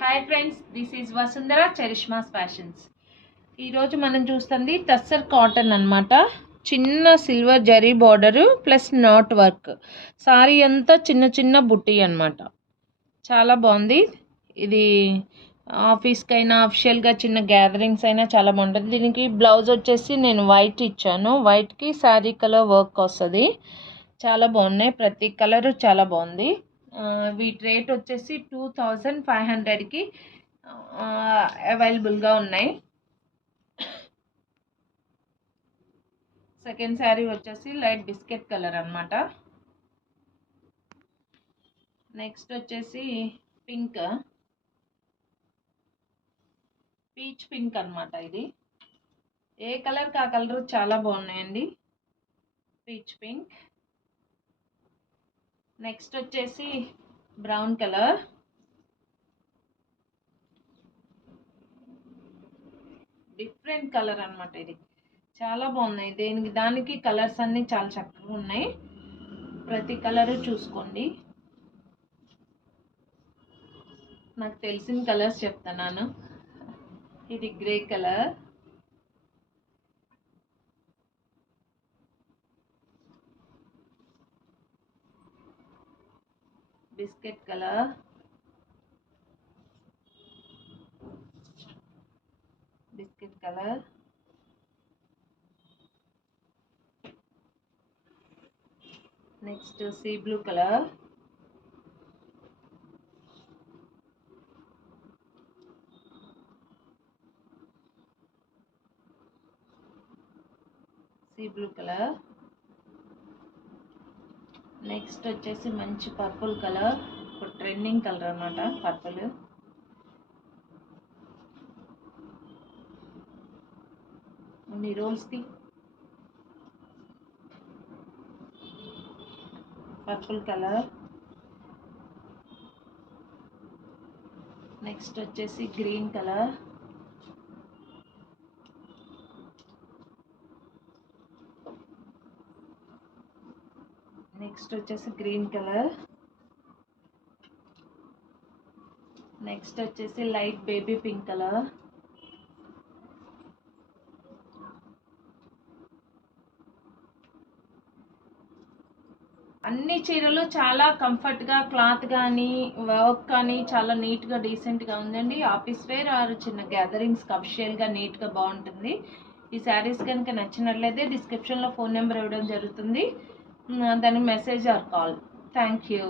Hi friends, this is Vasundhara Charishma's fashions. ఈరోజు మనం చూస్తుంది టస్సర్ కాటన్ అనమాట. చిన్న silver zari border plus knot work. Sari అంతా చిన్న చిన్న బుట్టి అనమాట. చాలా బాగుంది. ఇది ఆఫీస్కైనా అఫిషియల్గా చిన్న గ్యాదరింగ్స్ అయినా చాలా బాగుంటుంది. దీనికి బ్లౌజ్ వచ్చేసి నేను వైట్ ఇచ్చాను. వైట్కి శారీ కలర్ వర్క్ వస్తుంది. చాలా బాగున్నాయి. ప్రతి కలరు చాలా బాగుంది. వీటి రేట్ వచ్చేసి 2500కి అవైలబుల్గా ఉన్నాయి. సెకండ్ శారీ వచ్చేసి లైట్ బిస్కెట్ కలర్ అనమాట. నెక్స్ట్ వచ్చేసి పింక్, పీచ్ పింక్ అనమాట. ఇది ఏ కలర్కి ఆ కలర్ చాలా బాగున్నాయండి. Peach pink. నెక్స్ట్ వచ్చేసి బ్రౌన్ కలర్, డిఫరెంట్ కలర్ అనమాట. ఇది చాలా బాగున్నాయి. దానికి కలర్స్ అన్నీ చాలా చక్కగా ఉన్నాయి. ప్రతి కలరు చూసుకోండి. నాకు తెలిసిన కలర్స్ చెప్తున్నాను. ఇది grey colour, biscuit colour, next sea blue colour, next వచ్చేసి మంచి పర్పుల్ కలర్. ఇప్పుడు ట్రెండింగ్ కలర్ అనమాట పర్పుల్. అన్ని రోల్స్కి పర్పుల్ కలర్. నెక్స్ట్ వచ్చేసి గ్రీన్ కలర్, నెక్స్ట్ వచ్చేసి గ్రీన్ కలర్, నెక్స్ట్ వచ్చేసి లైట్ బేబీ పింక్ కలర్, అన్ని చీరలు చాలా కంఫర్ట్గా, క్లాత్ కానీ వర్క్ కానీ చాలా నీట్గా డీసెంట్గా ఉందండి. ఆఫీస్ వేర్ ఆర్ చిన్న గ్యాదరింగ్స్కి అఫిషియల్గా నీట్గా బాగుంటుంది. ఈ శారీస్ కనుక నచ్చినట్లయితే డిస్క్రిప్షన్లో ఫోన్ నెంబర్ ఇవ్వడం జరుగుతుంది. దానికి message or call. Thank you.